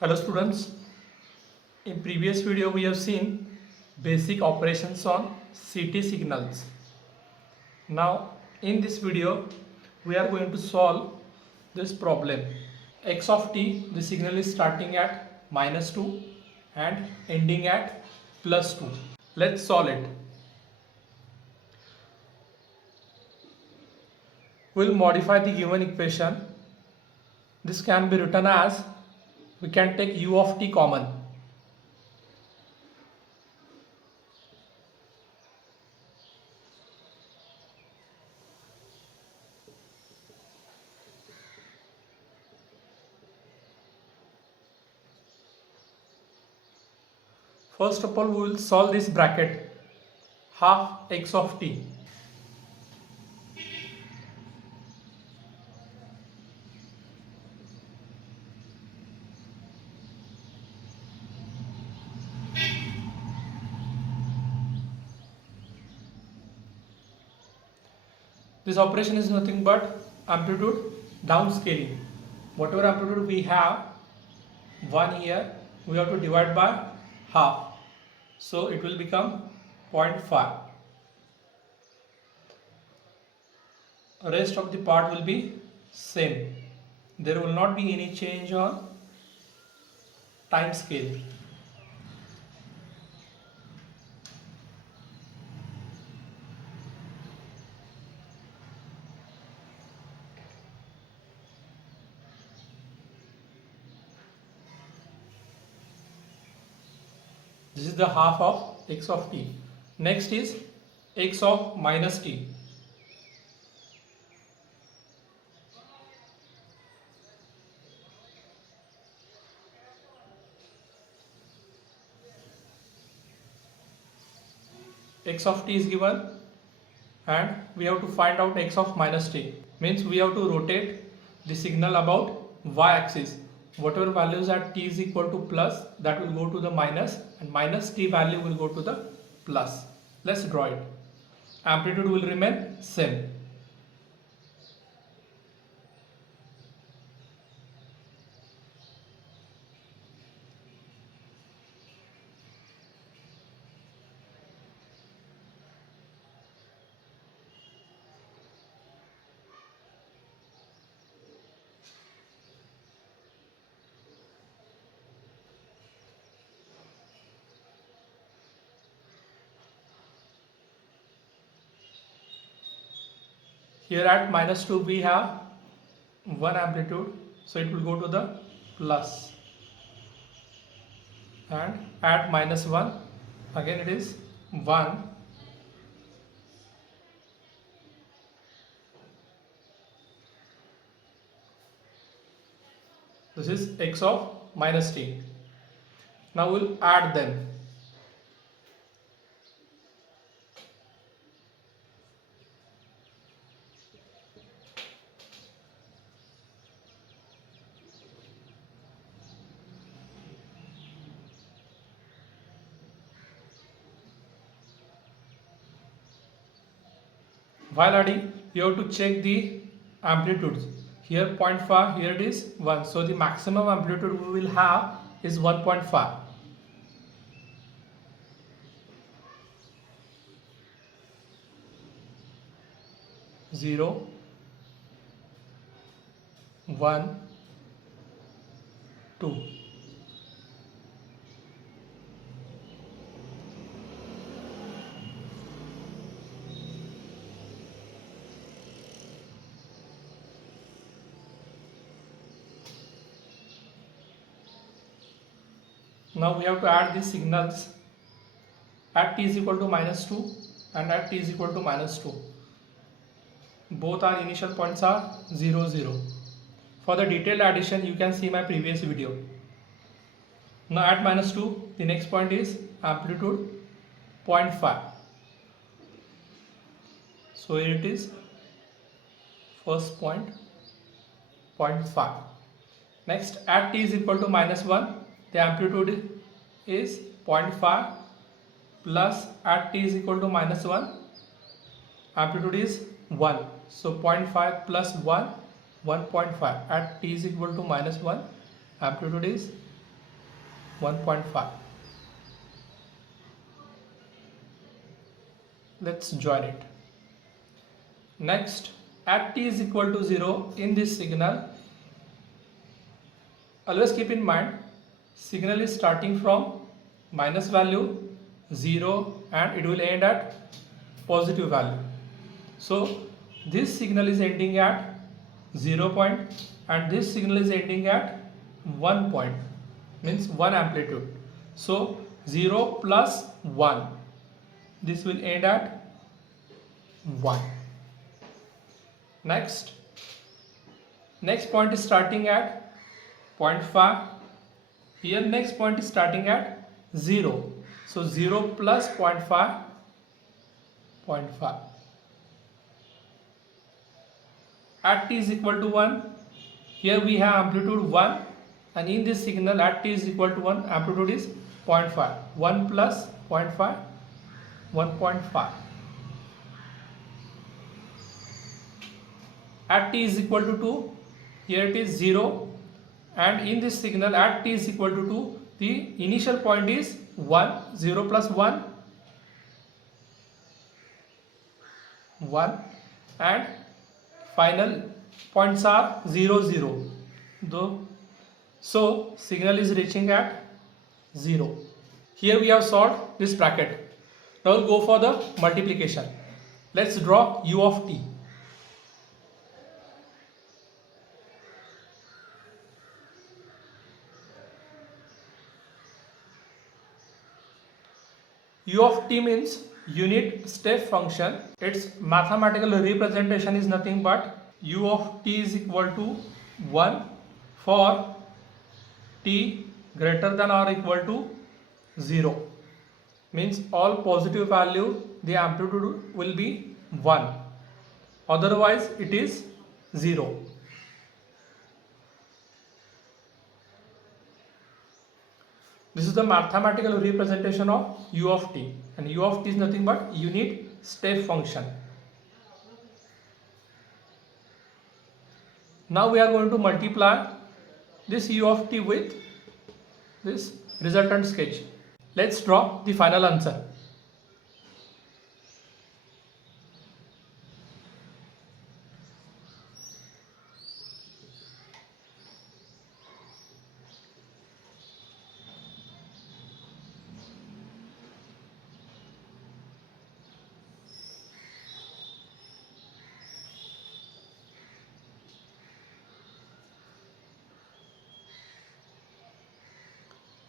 Hello students, in previous video we have seen basic operations on CT signals. Now in this video we are going to solve this problem. X of t, the signal is starting at -2 and ending at +2. Let's solve it. We'll modify the given equation. This can be written as, we can take u of t common. First of all, we will solve this bracket, half x of t. This operation is nothing but amplitude downscaling. Whatever amplitude we have, 1 here, we have to divide by half. So it will become 0.5. Rest of the part will be same. There will not be any change on time scale. This is the half of x of t. Next is x of minus t. X of t is given and we have to find out x of minus t. Means we have to rotate the signal about y axis. Whatever values at t is equal to plus, that will go to the minus, and minus t value will go to the plus. Let's draw it. Amplitude will remain same. Here at -2 we have one amplitude, so it will go to the plus, and at -1 again it is 1. This is x of minus t. Now we'll add them. While adding, you have to check the amplitudes. Here 0.5, here it is 1. So the maximum amplitude we will have is 1.5. Zero, 1, 2. Now we have to add these signals at t is equal to -2 and at t is equal to -2. Both our initial points are 0, 0. For the detailed addition, you can see my previous video. Now at -2, the next point is amplitude 0.5. So here it is, first point 0.5. Next at t is equal to -1, the amplitude is 0.5 plus at t is equal to -1, amplitude is 1. So 0.5 plus 1, 1.5. At t is equal to -1, amplitude is 1.5. Let's join it. Next, at t is equal to 0 in this signal, always keep in mind signal is starting from minus value 0 and it will end at positive value. So this signal is ending at 0 point and this signal is ending at 1 point, means 1 amplitude. So 0 plus 1, this will end at 1. Next point is starting at 0.5. Here next point is starting at 0. So 0 plus 0.5, 0.5. At t is equal to 1. Here we have amplitude 1 and in this signal at t is equal to 1, amplitude is 0.5. 1 plus 0.5, 1.5. At t is equal to 2, here it is 0 and in this signal at t is equal to 2, the initial point is 1, 0 plus 1, 1 and final points are 0, 0. So signal is reaching at 0. Here we have solved this bracket. Now we'll go for the multiplication. Let's draw u of t. U of t means unit step function. Its mathematical representation is nothing but u of t is equal to 1 for t greater than or equal to 0. Means all positive value the amplitude will be 1. Otherwise it is 0. This is the mathematical representation of u of t, and u of t is nothing but unit step function. Now we are going to multiply this u of t with this resultant sketch. Let's draw the final answer.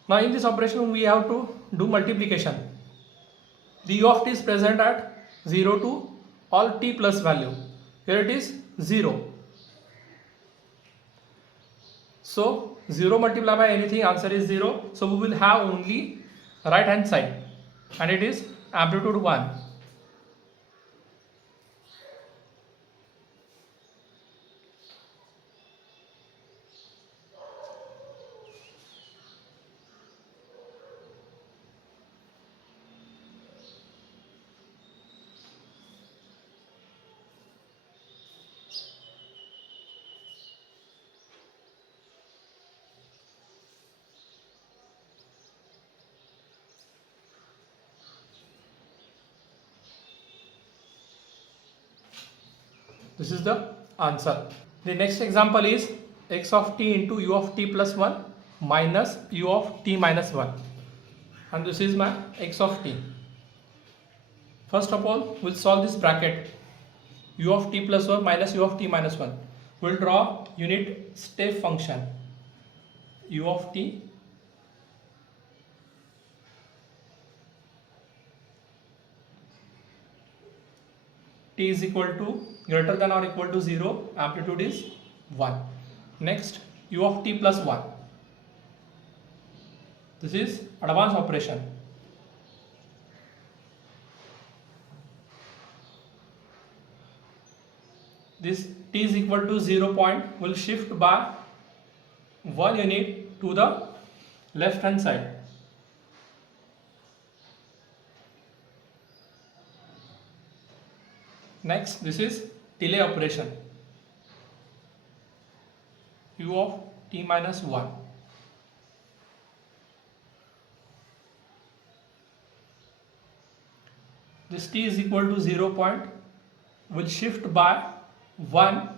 Now in this operation we have to do multiplication. The u of t is present at 0 to all t plus value. Here it is 0. So 0 multiplied by anything, answer is 0. So we will have only right hand side and it is amplitude 1. This is the answer. The next example is x of t into u of t plus 1 minus u of t minus 1. And this is my x of t. First of all, we'll solve this bracket. U of t plus 1 minus u of t minus 1. We'll draw unit step function. U of t t is equal to greater than or equal to 0, amplitude is 1. Next, u of t plus 1. This is advanced operation. This t is equal to 0 point will shift by 1 unit to the left hand side. Next, this is delay operation. U of t minus 1. this t is equal to 0 point will shift by 1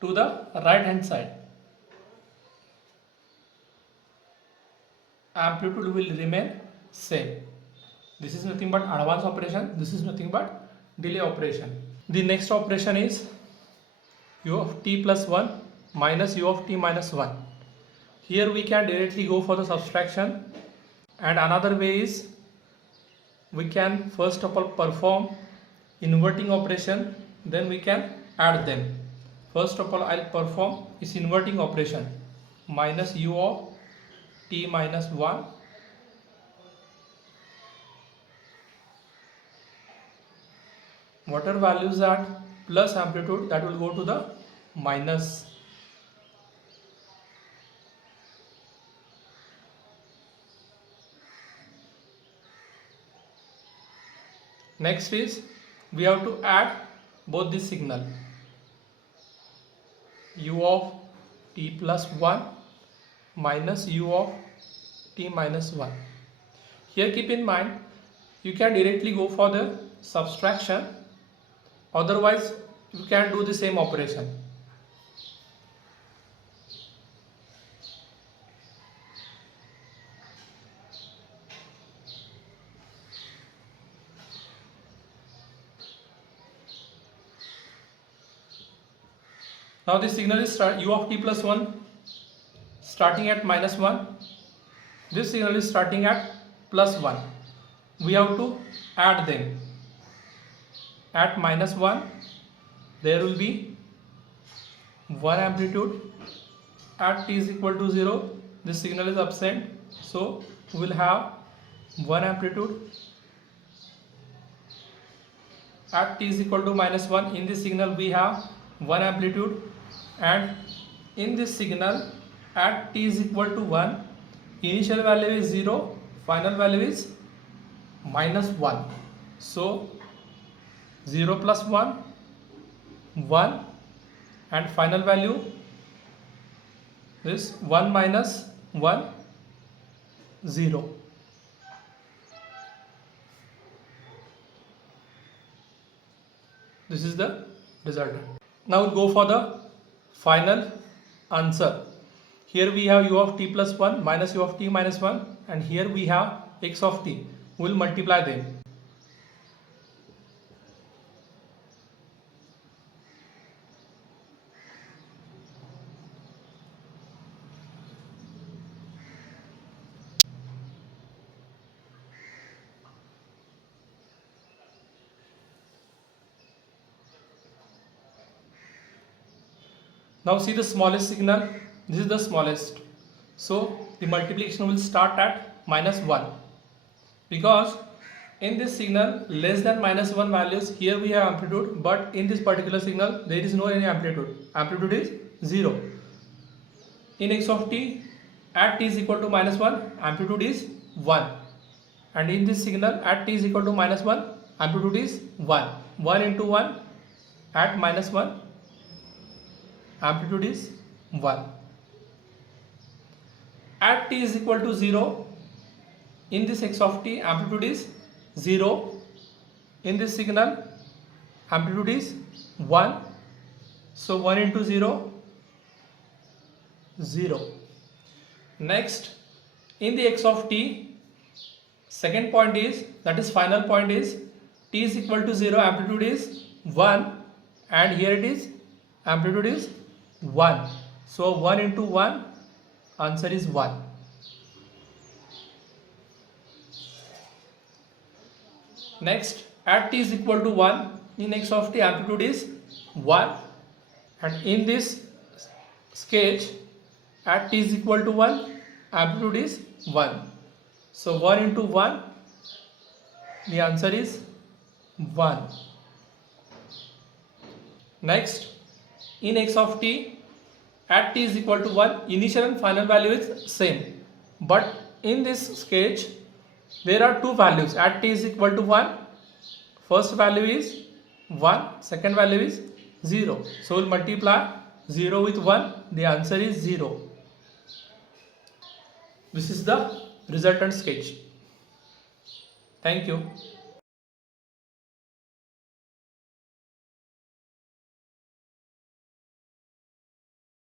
to the right hand side. Amplitude will remain same. This is nothing but advance operation, this is nothing but delay operation. The next operation is u of t plus 1 minus u of t minus 1. Here we can directly go for the subtraction, and another way is we can first of all perform inverting operation, then we can add them. First of all I'll perform this inverting operation, minus u of t minus 1 whatever values at plus amplitude, that will go to the minus. Next is we have to add both the signal, u of t plus 1 minus u of t minus 1. Here keep in mind, you can directly go for the subtraction, otherwise you can do the same operation. Now this signal is u of t plus 1 starting at minus 1. This signal is starting at plus 1. We have to add them. At minus 1 there will be 1 amplitude. At t is equal to 0 this signal is absent, so we will have 1 amplitude. At t is equal to minus 1, in this signal we have 1 amplitude, and in this signal at t is equal to 1, initial value is 0, final value is minus 1. So 0 plus 1, 1, and final value is 1 minus 1, 0. This is the resultant. Now we'll go for the final answer. Here we have u of t plus 1 minus u of t minus 1, and here we have x of t. We'll multiply them. Now see the smallest signal, this is the smallest. So the multiplication will start at minus 1, because in this signal less than minus 1 values, here we have amplitude, but in this particular signal there is no any amplitude. Amplitude is 0. In x of t at t is equal to minus 1, amplitude is 1. And in this signal at t is equal to minus 1, amplitude is 1. 1 into 1 at minus 1, amplitude is 1. At t is equal to 0, in this x of t amplitude is 0. In this signal amplitude is 1. So 1 into 0, 0. Next, in the x of t, second point is, that is final point is, t is equal to 0, amplitude is 1, and here it is amplitude is 1. So 1 into 1, answer is 1. Next, at t is equal to 1, in x of t amplitude is 1, and in this sketch at t is equal to 1, amplitude is 1. So 1 into 1, the answer is 1. Next, in x of t at t is equal to 1, initial and final value is same, but in this sketch there are two values. At t is equal to 1, first value is 1, second value is 0. So we'll multiply 0 with 1, the answer is 0. This is the resultant sketch. Thank you.